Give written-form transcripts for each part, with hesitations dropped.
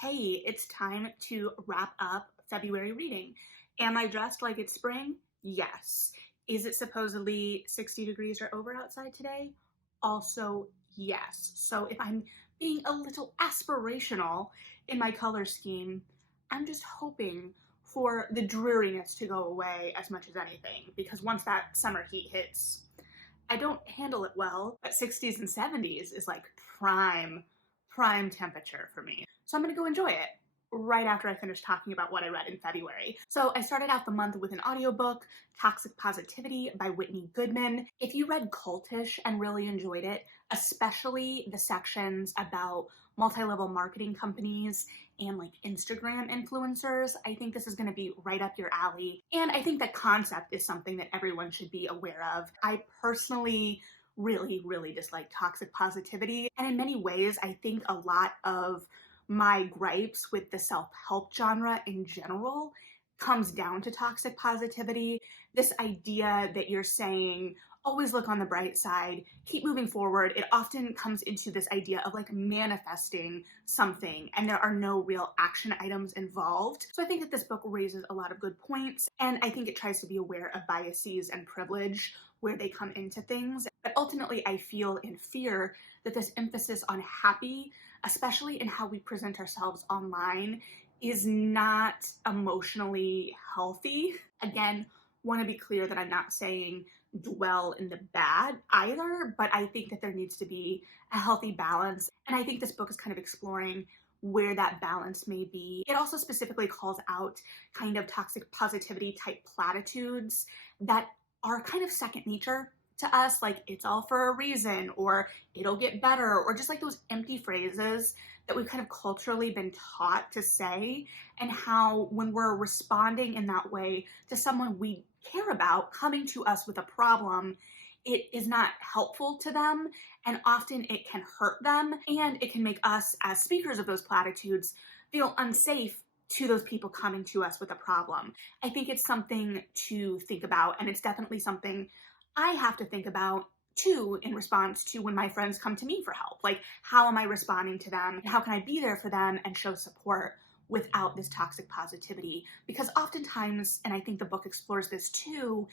Hey, it's time to wrap up February reading. Am I dressed like it's spring? Yes. Is it supposedly 60 degrees or over outside today? Also, yes. So if I'm being a little aspirational in my color scheme, I'm just hoping for the dreariness to go away as much as anything, because once that summer heat hits, I don't handle it well. But 60s and 70s is like prime temperature for me. So I'm gonna go enjoy it right after I finish talking about what I read in February. So I started out the month with an audiobook, Toxic Positivity by Whitney Goodman. If you read Cultish and really enjoyed it, especially the sections about multi-level marketing companies and like Instagram influencers, I think this is going to be right up your alley. And I think that concept is something that everyone should be aware of. I personally really dislike toxic positivity. And in many ways, I think a lot of my gripes with the self-help genre in general comes down to toxic positivity. This idea that you're saying, always look on the bright side, keep moving forward. It often comes into this idea of like manifesting something, and there are no real action items involved. So I think that this book raises a lot of good points, and I think it tries to be aware of biases and privilege where they come into things. But ultimately, I feel in fear that this emphasis on happy, especially in how we present ourselves online, is not emotionally healthy. Again, want to be clear that I'm not saying dwell in the bad either, but I think that there needs to be a healthy balance. And I think this book is kind of exploring where that balance may be. It also specifically calls out kind of toxic positivity type platitudes that are kind of second nature to us, like it's all for a reason, or it'll get better, or just like those empty phrases that we've kind of culturally been taught to say, and how when we're responding in that way to someone we care about coming to us with a problem, it is not helpful to them, and often it can hurt them, and it can make us as speakers of those platitudes feel unsafe to those people coming to us with a problem. I think it's something to think about, and it's definitely something I have to think about too in response to when my friends come to me for help. Like, how am I responding to them? How can I be there for them and show support without this toxic positivity? Because oftentimes, and I think the book explores this too,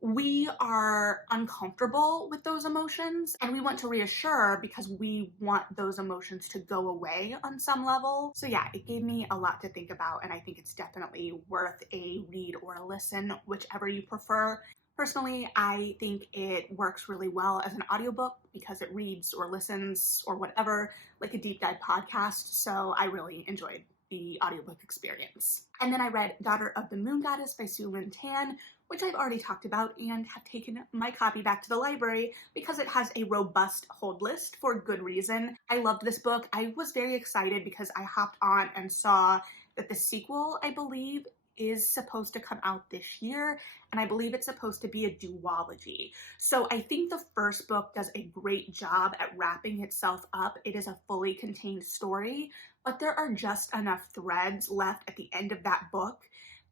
we are uncomfortable with those emotions and we want to reassure because we want those emotions to go away on some level. So yeah, it gave me a lot to think about, and I think it's definitely worth a read or a listen, whichever you prefer. Personally, I think it works really well as an audiobook because it reads or listens or whatever like a deep dive podcast. So I really enjoyed the audiobook experience. And then I read Daughter of the Moon Goddess by Sue Lynn Tan, which I've already talked about and have taken my copy back to the library because it has a robust hold list for good reason. I loved this book. I was very excited because I hopped on and saw that the sequel, I believe, is supposed to come out this year, and I believe it's supposed to be a duology. So I think the first book does a great job at wrapping itself up. It is a fully contained story, but there are just enough threads left at the end of that book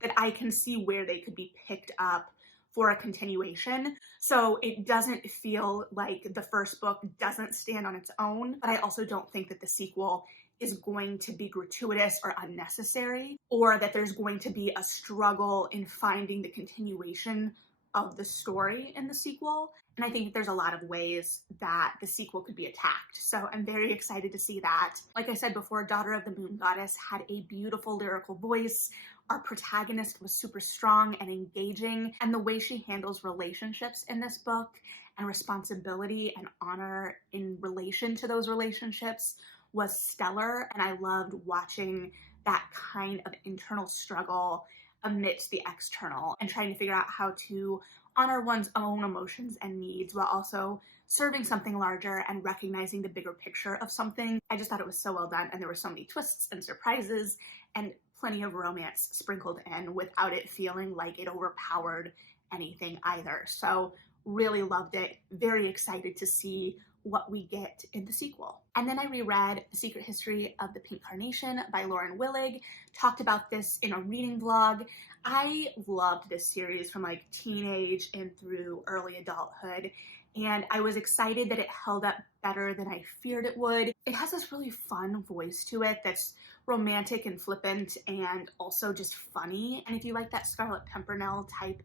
that I can see where they could be picked up for a continuation. So it doesn't feel like the first book doesn't stand on its own, but I also don't think that the sequel is going to be gratuitous or unnecessary, or that there's going to be a struggle in finding the continuation of the story in the sequel. And I think that there's a lot of ways that the sequel could be attacked. So I'm very excited to see that. Like I said before, Daughter of the Moon Goddess had a beautiful lyrical voice. Our protagonist was super strong and engaging, and the way she handles relationships in this book and responsibility and honor in relation to those relationships was stellar, and I loved watching that kind of internal struggle amidst the external and trying to figure out how to honor one's own emotions and needs while also serving something larger and recognizing the bigger picture of something. I just thought it was so well done, and there were so many twists and surprises and plenty of romance sprinkled in without it feeling like it overpowered anything either. So really loved it. Very excited to see what we get in the sequel. And then I reread The Secret History of the Pink Carnation by Lauren Willig. Talked about this in a reading vlog. I loved this series from like teenage and through early adulthood, and I was excited that it held up better than I feared it would. It has this really fun voice to it that's romantic and flippant and also just funny. And if you like that Scarlet Pimpernel type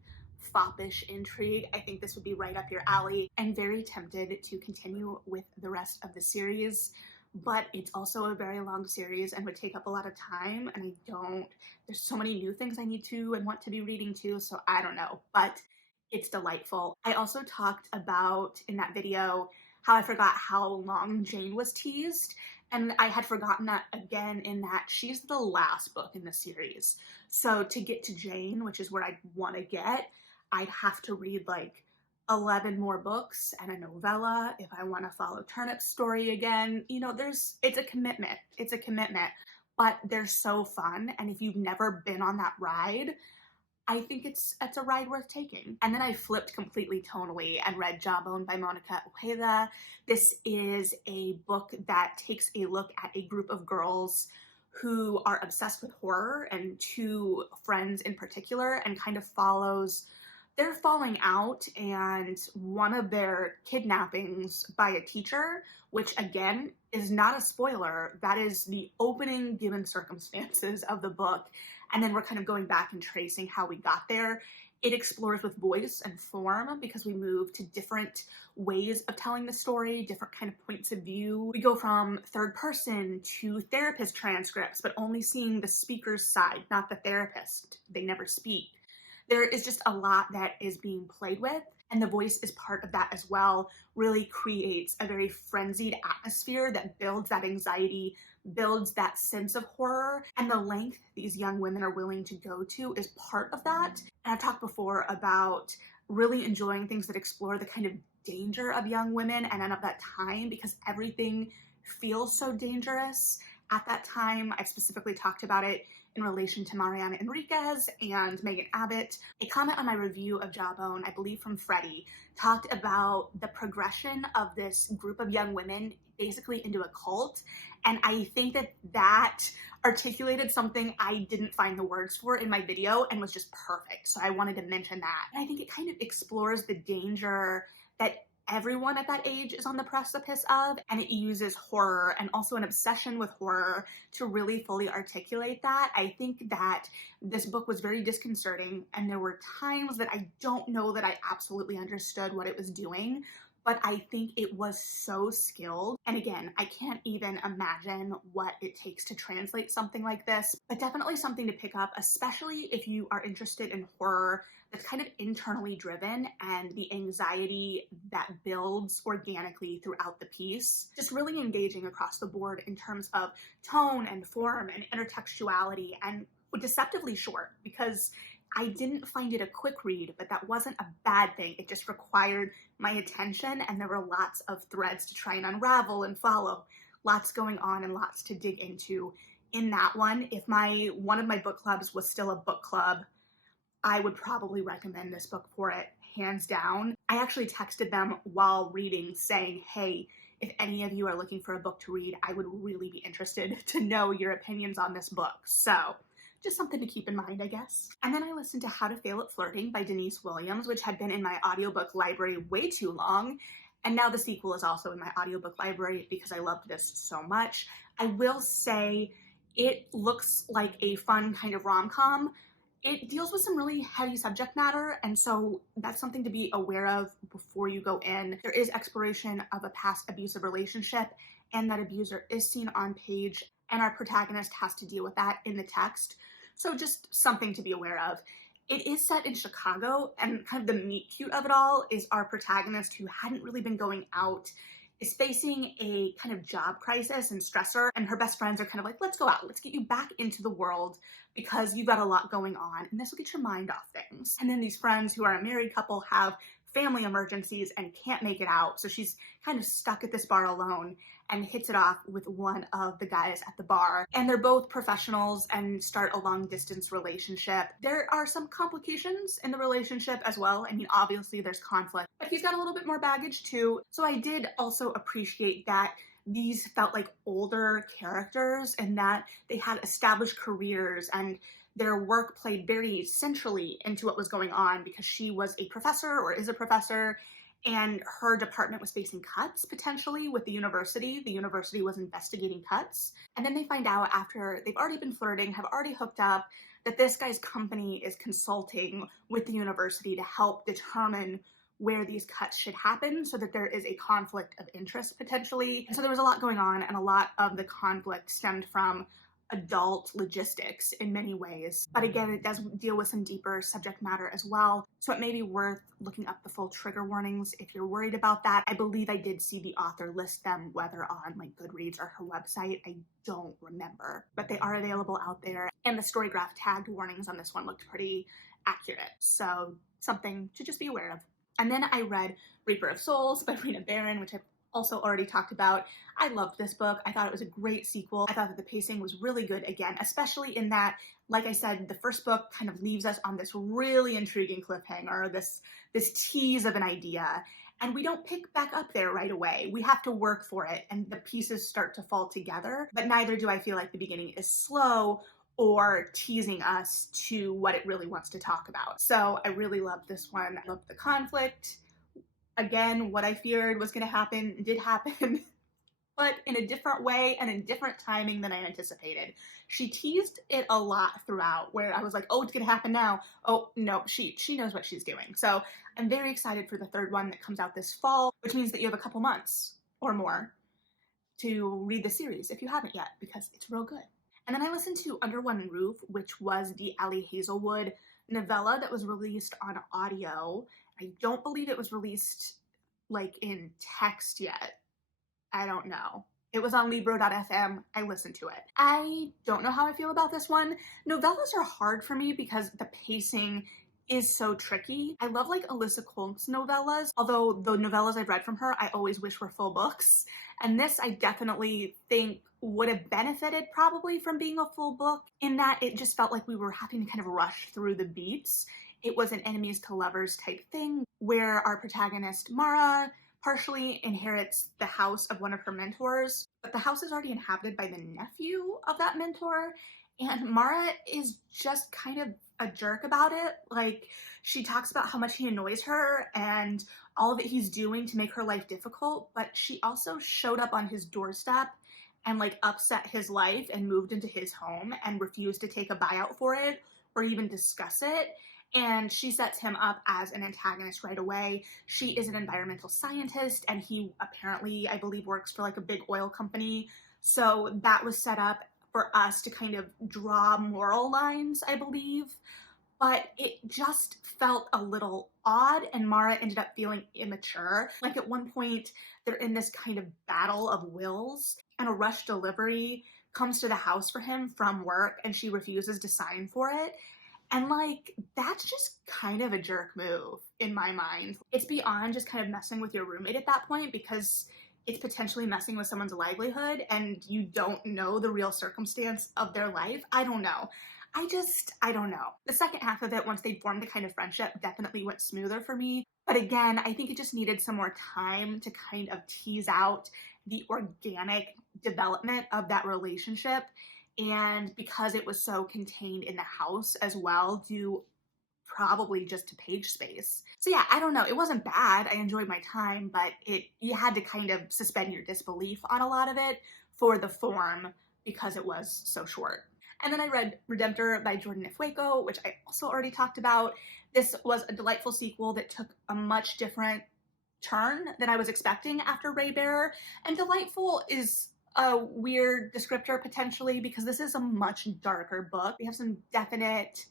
foppish intrigue, I think this would be right up your alley. I'm very tempted to continue with the rest of the series, but it's also a very long series and would take up a lot of time, and there's so many new things I need to and want to be reading too, so I don't know, but it's delightful. I also talked about in that video how I forgot how long Jane was teased, and I had forgotten that again in that she's the last book in the series. So to get to Jane, which is where I want to get, I'd have to read like 11 more books and a novella if I want to follow Turnip's story again. You know, it's a commitment. It's a commitment, but they're so fun. And if you've never been on that ride, I think it's a ride worth taking. And then I flipped completely tonally and read Jawbone by Monica Ojeda. This is a book that takes a look at a group of girls who are obsessed with horror, and two friends in particular, and kind of follows their falling out and one of their kidnappings by a teacher, which again is not a spoiler. That is the opening given circumstances of the book. And then we're kind of going back and tracing how we got there. It explores with voice and form because we move to different ways of telling the story, different kind of points of view. We go from third person to therapist transcripts, but only seeing the speaker's side, not the therapist. They never speak. There is just a lot that is being played with, and the voice is part of that as well. Really creates a very frenzied atmosphere that builds that anxiety, builds that sense of horror, and the length these young women are willing to go to is part of that. And I've talked before about really enjoying things that explore the kind of danger of young women and of that time, because everything feels so dangerous at that time. I specifically talked about it in relation to Mariana Enriquez and Megan Abbott. A comment on my review of Jawbone, I believe from Freddie, talked about the progression of this group of young women basically into a cult. And I think that articulated something I didn't find the words for in my video and was just perfect. So I wanted to mention that. And I think it kind of explores the danger that everyone at that age is on the precipice of, and it uses horror and also an obsession with horror to really fully articulate that. I think that this book was very disconcerting, and there were times that I don't know that I absolutely understood what it was doing, but I think it was so skilled. And again, I can't even imagine what it takes to translate something like this, but definitely something to pick up, especially if you are interested in horror that's kind of internally driven and the anxiety that builds organically throughout the piece. Just really engaging across the board in terms of tone and form and intertextuality, and deceptively short, because I didn't find it a quick read, but that wasn't a bad thing. It just required my attention, and there were lots of threads to try and unravel and follow. Lots going on and lots to dig into in that one. If one of my book clubs was still a book club, I would probably recommend this book for it, hands down. I actually texted them while reading saying, hey, if any of you are looking for a book to read, I would really be interested to know your opinions on this book. So just something to keep in mind, I guess. And then I listened to How to Fail at Flirting by Denise Williams, which had been in my audiobook library way too long. And now the sequel is also in my audiobook library because I loved this so much. I will say it looks like a fun kind of rom-com. It deals with some really heavy subject matter, and so that's something to be aware of before you go in. There is exploration of a past abusive relationship, and that abuser is seen on page, and our protagonist has to deal with that in the text. So just something to be aware of. It is set in Chicago, and kind of the meet cute of it all is our protagonist, who hadn't really been going out, is facing a kind of job crisis and stressor, and her best friends are kind of like, let's go out, let's get you back into the world because you've got a lot going on and this will get your mind off things. And then these friends who are a married couple have family emergencies and can't make it out, so she's kind of stuck at this bar alone and hits it off with one of the guys at the bar. And they're both professionals and start a long distance relationship. There are some complications in the relationship as well. I mean, obviously there's conflict, but he's got a little bit more baggage too. So I did also appreciate that these felt like older characters and that they had established careers, and their work played very centrally into what was going on because she was a professor, or is a professor, and her department was facing cuts potentially with the university. The university was investigating cuts. And then they find out after they've already been flirting, have already hooked up, that this guy's company is consulting with the university to help determine where these cuts should happen so that there is a conflict of interest potentially. And so there was a lot going on, and a lot of the conflict stemmed from adult logistics in many ways. But again, it does deal with some deeper subject matter as well. So it may be worth looking up the full trigger warnings if you're worried about that. I believe I did see the author list them, whether on like Goodreads or her website. I don't remember, but they are available out there. And the Storygraph tagged warnings on this one looked pretty accurate. So something to just be aware of. And then I read Reaper of Souls by Rena Barron, which I've also already talked about. I loved this book. I thought it was a great sequel. I thought that the pacing was really good again, especially in that, like I said, the first book kind of leaves us on this really intriguing cliffhanger, this tease of an idea, and we don't pick back up there right away. We have to work for it, and the pieces start to fall together, but neither do I feel like the beginning is slow or teasing us to what it really wants to talk about. So I really loved this one. I loved the conflict. Again, what I feared was going to happen did happen, but in a different way and in different timing than I anticipated. She teased it a lot throughout, where I was like, oh, it's going to happen now. Oh, no, she knows what she's doing. So I'm very excited for the third one that comes out this fall, which means that you have a couple months or more to read the series if you haven't yet, because it's real good. And then I listened to Under One Roof, which was the Ellie Hazelwood novella that was released on audio. I don't believe it was released like in text yet. I don't know. It was on Libro.fm. I listened to it. I don't know how I feel about this one. Novellas are hard for me because the pacing is so tricky. I love like Alyssa Colt's novellas, although the novellas I've read from her, I always wish were full books. And this I definitely think would have benefited probably from being a full book, in that it just felt like we were having to kind of rush through the beats. It was an enemies to lovers type thing where our protagonist, Mara, partially inherits the house of one of her mentors, but the house is already inhabited by the nephew of that mentor, and Mara is just kind of a jerk about it. Like, she talks about how much he annoys her and all that he's doing to make her life difficult, but she also showed up on his doorstep and like upset his life and moved into his home and refused to take a buyout for it or even discuss it. And she sets him up as an antagonist right away. She is an environmental scientist, and he apparently, I believe, works for like a big oil company. So that was set up for us to kind of draw moral lines, I believe. But it just felt a little odd, and Mara ended up feeling immature. Like at one point, they're in this kind of battle of wills, and a rush delivery comes to the house for him from work, and she refuses to sign for it. And like, that's just kind of a jerk move in my mind. It's beyond just kind of messing with your roommate at that point, because it's potentially messing with someone's livelihood and you don't know the real circumstance of their life. I don't know. I don't know. The second half of it, once they formed a kind of friendship, definitely went smoother for me. But again, I think it just needed some more time to kind of tease out the organic development of that relationship. And because it was so contained in the house as well, due probably just to page space. So yeah, I don't know. It wasn't bad. I enjoyed my time, but you had to kind of suspend your disbelief on a lot of it for the form because it was so short. And then I read Redemptor by Jordan Ifueko, which I also already talked about. This was a delightful sequel that took a much different turn than I was expecting after Raybearer. And delightful is a weird descriptor potentially, because this is a much darker book. We have some definite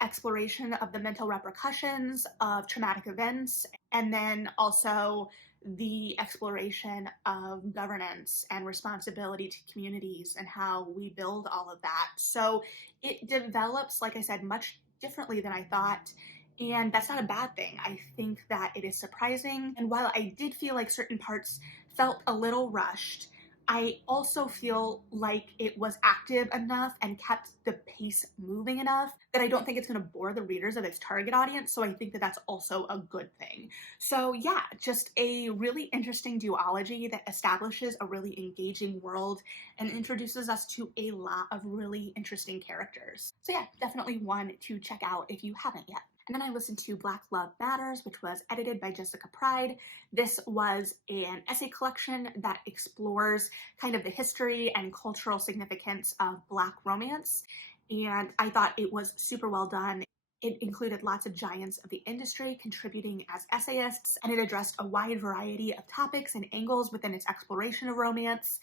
exploration of the mental repercussions of traumatic events, and then also the exploration of governance and responsibility to communities and how we build all of that. So it develops, like I said, much differently than I thought. And that's not a bad thing. I think that it is surprising. And while I did feel like certain parts felt a little rushed, I also feel like it was active enough and kept the pace moving enough that I don't think it's going to bore the readers of its target audience. So I think that that's also a good thing. So yeah, just a really interesting duology that establishes a really engaging world and introduces us to a lot of really interesting characters. So yeah, definitely one to check out if you haven't yet. And then I listened to Black Love Matters, which was edited by Jessica Pride. This was an essay collection that explores kind of the history and cultural significance of Black romance. And I thought it was super well done. It included lots of giants of the industry contributing as essayists, and it addressed a wide variety of topics and angles within its exploration of romance.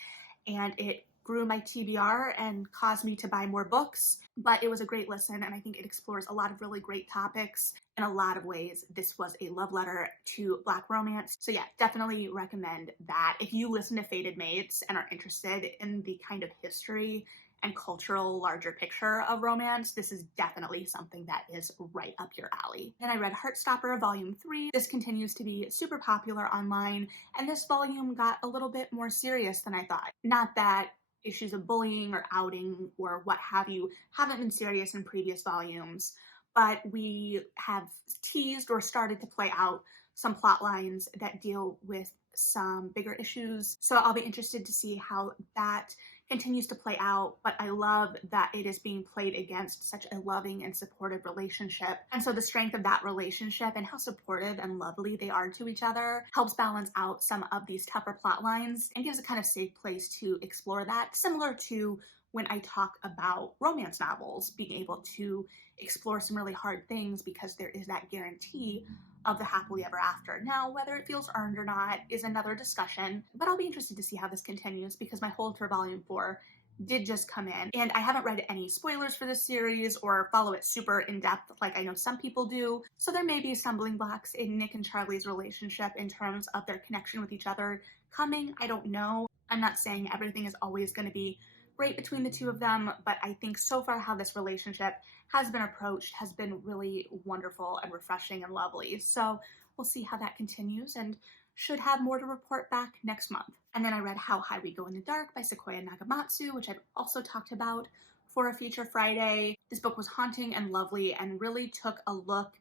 And it grew my TBR and caused me to buy more books, but it was a great listen, and I think it explores a lot of really great topics. In a lot of ways, this was a love letter to Black romance. So yeah, definitely recommend that. If you listen to Fated Mates and are interested in the kind of history and cultural larger picture of romance, this is definitely something that is right up your alley. Then I read Heartstopper Volume 3. This continues to be super popular online, and this volume got a little bit more serious than I thought. Not that issues of bullying or outing or what have you haven't been serious in previous volumes, but we have teased or started to play out some plot lines that deal with some bigger issues. So I'll be interested to see how that continues to play out, but I love that it is being played against such a loving and supportive relationship. And so the strength of that relationship and how supportive and lovely they are to each other helps balance out some of these tougher plot lines and gives a kind of safe place to explore that, similar to when I talk about romance novels being able to explore some really hard things because there is that guarantee of the happily ever after. Now, whether it feels earned or not is another discussion, but I'll be interested to see how this continues because my hold for Volume 4 did just come in, and I haven't read any spoilers for this series or follow it super in depth like I know some people do, so there may be stumbling blocks in Nick and Charlie's relationship in terms of their connection with each other coming. I don't know. I'm not saying everything is always going to be great between the two of them, but I think so far how this relationship has been approached has been really wonderful and refreshing and lovely. So we'll see how that continues and should have more to report back next month. And then I read How High We Go in the Dark by Sequoia Nagamatsu, which I've also talked about for a Feature Friday. This book was haunting and lovely and really took a look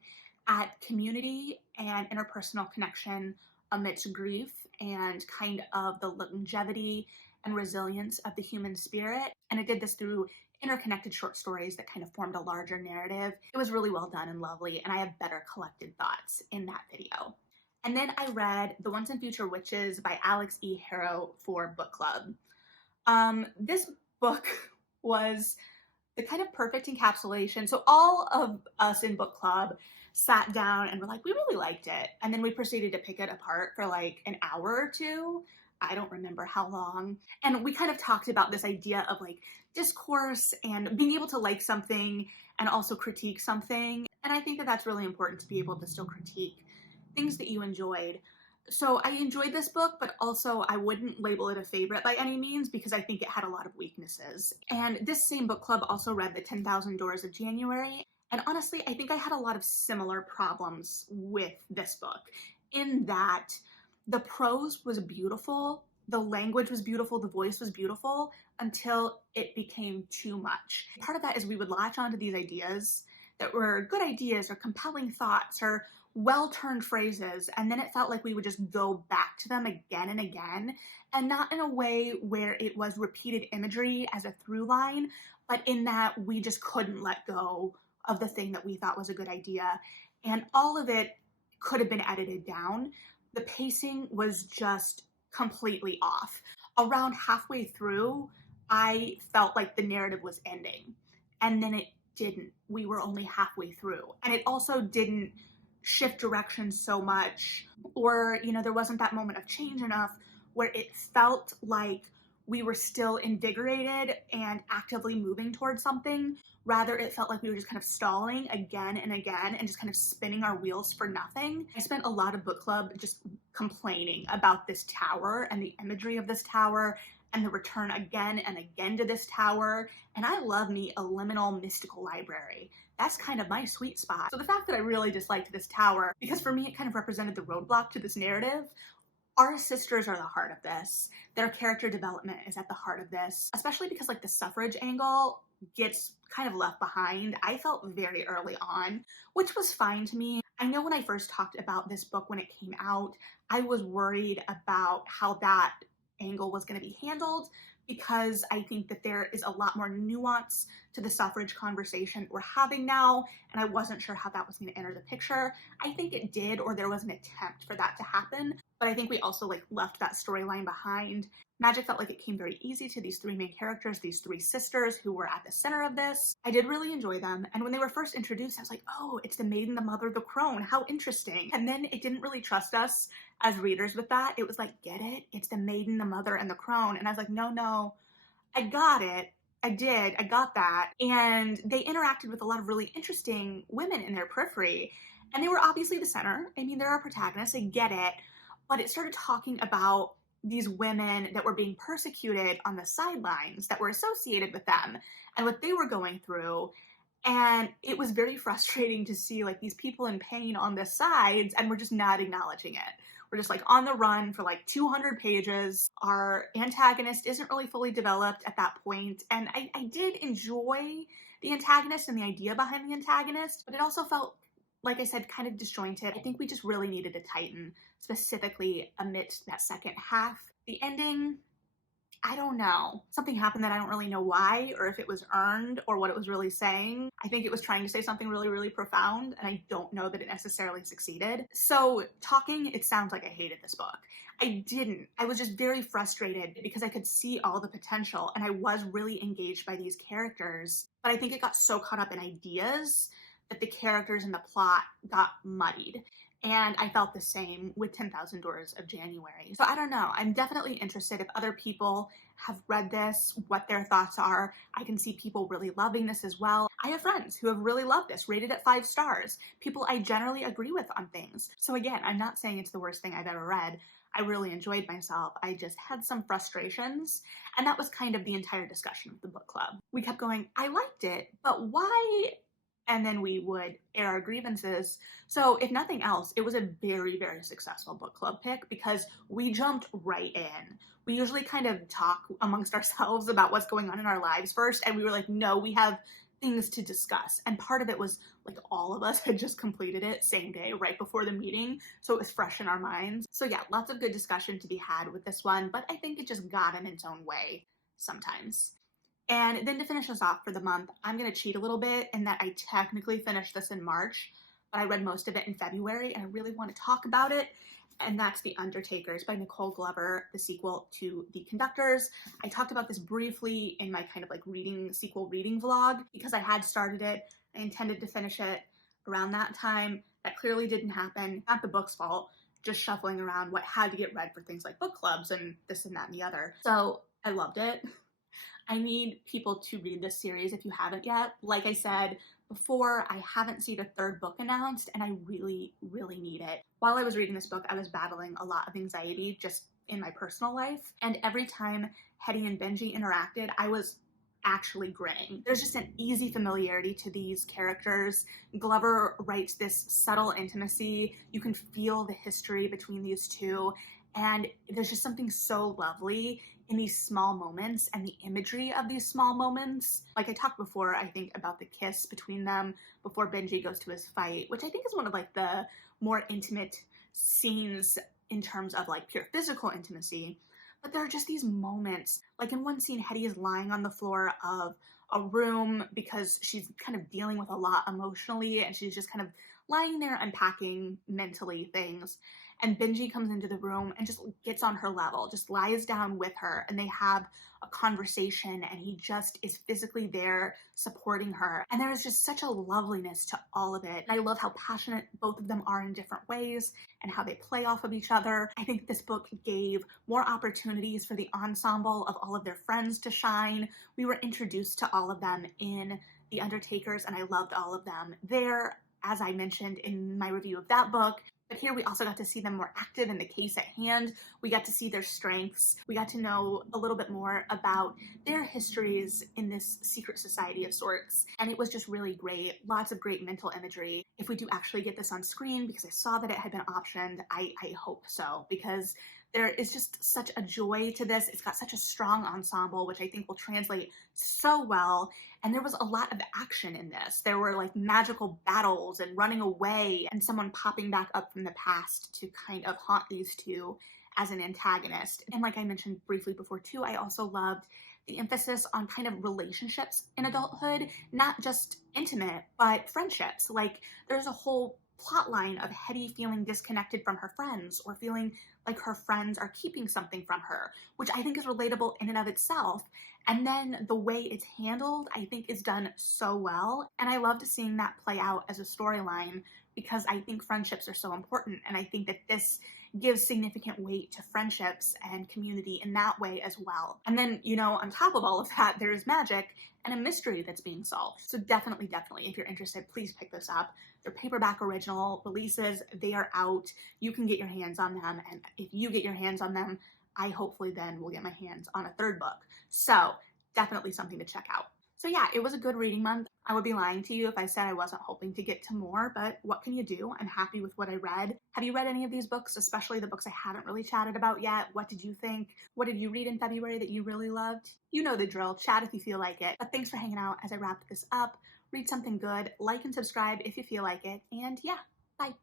at community and interpersonal connection amidst grief and kind of the longevity and resilience of the human spirit. And it did this through interconnected short stories that kind of formed a larger narrative. It was really well done and lovely, and I have better collected thoughts in that video. And then I read The Once and Future Witches by Alex E. Harrow for book club. This book was the kind of perfect encapsulation. So all of us in book club sat down and were like, we really liked it. And then we proceeded to pick it apart for like an hour or two. I don't remember how long. And we kind of talked about this idea of like discourse and being able to like something and also critique something. And I think that that's really important to be able to still critique things that you enjoyed. So I enjoyed this book, but also I wouldn't label it a favorite by any means because I think it had a lot of weaknesses. And this same book club also read The 10,000 Doors of January. And honestly, I think I had a lot of similar problems with this book in that the prose was beautiful, the language was beautiful, the voice was beautiful until it became too much. Part of that is we would latch onto these ideas that were good ideas or compelling thoughts or well-turned phrases, and then it felt like we would just go back to them again and again, and not in a way where it was repeated imagery as a through line, but in that we just couldn't let go of the thing that we thought was a good idea. And all of it could have been edited down. The pacing was just completely off. Around halfway through, I felt like the narrative was ending, and then it didn't. We were only halfway through, and it also didn't shift direction so much, or there wasn't that moment of change enough where it felt like we were still invigorated and actively moving towards something. Rather, it felt like we were just kind of stalling again and again and just kind of spinning our wheels for nothing. I spent a lot of book club just complaining about this tower and the imagery of this tower and the return again and again to this tower. And I love me a liminal mystical library. That's kind of my sweet spot. So the fact that I really disliked this tower, because for me it kind of represented the roadblock to this narrative. Our sisters are the heart of this. Their character development is at the heart of this, especially because like the suffrage angle gets kind of left behind. I felt very early on, which was fine to me. I know when I first talked about this book when it came out, I was worried about how that angle was going to be handled because I think that there is a lot more nuance to the suffrage conversation we're having now, and I wasn't sure how that was going to enter the picture. I think it did, or there was an attempt for that to happen, but I think we also like left that storyline behind. Magic felt like it came very easy to these three main characters, these three sisters who were at the center of this. I did really enjoy them, and when they were first introduced, I was like, oh, it's the maiden, the mother, the crone, how interesting. And then it didn't really trust us as readers with that. It was like, get it? It's the maiden, the mother, and the crone. And I was like, no, I got it. I got that. And they interacted with a lot of really interesting women in their periphery. And they were obviously the center. I mean, they're our protagonists, I get it. But it started talking about these women that were being persecuted on the sidelines that were associated with them and what they were going through. And it was very frustrating to see like these people in pain on the sides, and we're just not acknowledging it. We're just like on the run for like 200 pages. Our antagonist isn't really fully developed at that point. And I did enjoy the antagonist and the idea behind the antagonist, but it also felt, like I said, kind of disjointed. I think we just really needed to tighten, specifically amidst that second half. The ending, I don't know. Something happened that I don't really know why, or if it was earned, or what it was really saying. I think it was trying to say something really, really profound, and I don't know that it necessarily succeeded. So, talking, it sounds like I hated this book. I didn't. I was just very frustrated because I could see all the potential, and I was really engaged by these characters. But I think it got so caught up in ideas that the characters and the plot got muddied. And I felt the same with 10,000 Doors of January. So I don't know. I'm definitely interested if other people have read this, what their thoughts are. I can see people really loving this as well. I have friends who have really loved this, rated it 5 stars. People I generally agree with on things. So again, I'm not saying it's the worst thing I've ever read. I really enjoyed myself. I just had some frustrations, and that was kind of the entire discussion of the book club. We kept going, I liked it, but why? And then we would air our grievances. So if nothing else, it was a very, very successful book club pick because we jumped right in. We usually kind of talk amongst ourselves about what's going on in our lives first, and we were like, no, we have things to discuss. And part of it was like all of us had just completed it same day, right before the meeting, so it was fresh in our minds. So yeah, lots of good discussion to be had with this one, but I think it just got in its own way sometimes. And then to finish us off for the month, I'm going to cheat a little bit in that I technically finished this in March, but I read most of it in February, and I really want to talk about it. And that's The Undertakers by Nicole Glover, the sequel to The Conductors. I talked about this briefly in my kind of like sequel reading vlog because I had started it. I intended to finish it around that time. That clearly didn't happen. Not the book's fault, just shuffling around what had to get read for things like book clubs and this and that and the other. So I loved it. I need people to read this series if you haven't yet. Like I said before, I haven't seen a third book announced, and I really, really need it. While I was reading this book, I was battling a lot of anxiety just in my personal life, and every time Hetty and Benji interacted, I was actually grinning. There's just an easy familiarity to these characters. Glover writes this subtle intimacy. You can feel the history between these two, and there's just something so lovely in these small moments and the imagery of these small moments. Like I talked before, I think about the kiss between them before Benji goes to his fight, which I think is one of like the more intimate scenes in terms of like pure physical intimacy. But there are just these moments, like in one scene, Hetty is lying on the floor of a room because she's kind of dealing with a lot emotionally, and she's just kind of lying there unpacking mentally things. And Benji comes into the room and just gets on her level, just lies down with her, and they have a conversation, and he just is physically there supporting her. And there is just such a loveliness to all of it. And I love how passionate both of them are in different ways and how they play off of each other. I think this book gave more opportunities for the ensemble of all of their friends to shine. We were introduced to all of them in The Undertakers, and I loved all of them there, as I mentioned in my review of that book. But here we also got to see them more active in the case at hand. We got to see their strengths. We got to know a little bit more about their histories in this secret society of sorts. And it was just really great. Lots of great mental imagery. If we do actually get this on screen, because I saw that it had been optioned, I hope so, because there is just such a joy to this. It's got such a strong ensemble, which I think will translate so well. And there was a lot of action in this. There were like magical battles and running away and someone popping back up from the past to kind of haunt these two as an antagonist. And like I mentioned briefly before too, I also loved the emphasis on kind of relationships in adulthood, not just intimate, but friendships. Like there's a whole plot line of Hetty feeling disconnected from her friends or feeling like her friends are keeping something from her, which I think is relatable in and of itself. And then the way it's handled, I think is done so well. And I loved seeing that play out as a storyline because I think friendships are so important. And I think that this gives significant weight to friendships and community in that way as well. And then, you know, on top of all of that, there is magic and a mystery that's being solved. So definitely, if you're interested, please pick this up. They're paperback original releases. They are out. You can get your hands on them. And if you get your hands on them, I hopefully then will get my hands on a third book. So definitely something to check out. So yeah, it was a good reading month. I would be lying to you if I said I wasn't hoping to get to more, but what can you do? I'm happy with what I read. Have you read any of these books, especially the books I haven't really chatted about yet? What did you think? What did you read in February that you really loved? You know the drill. Chat if you feel like it. But thanks for hanging out as I wrap this up. Read something good, like and subscribe if you feel like it, and yeah, bye.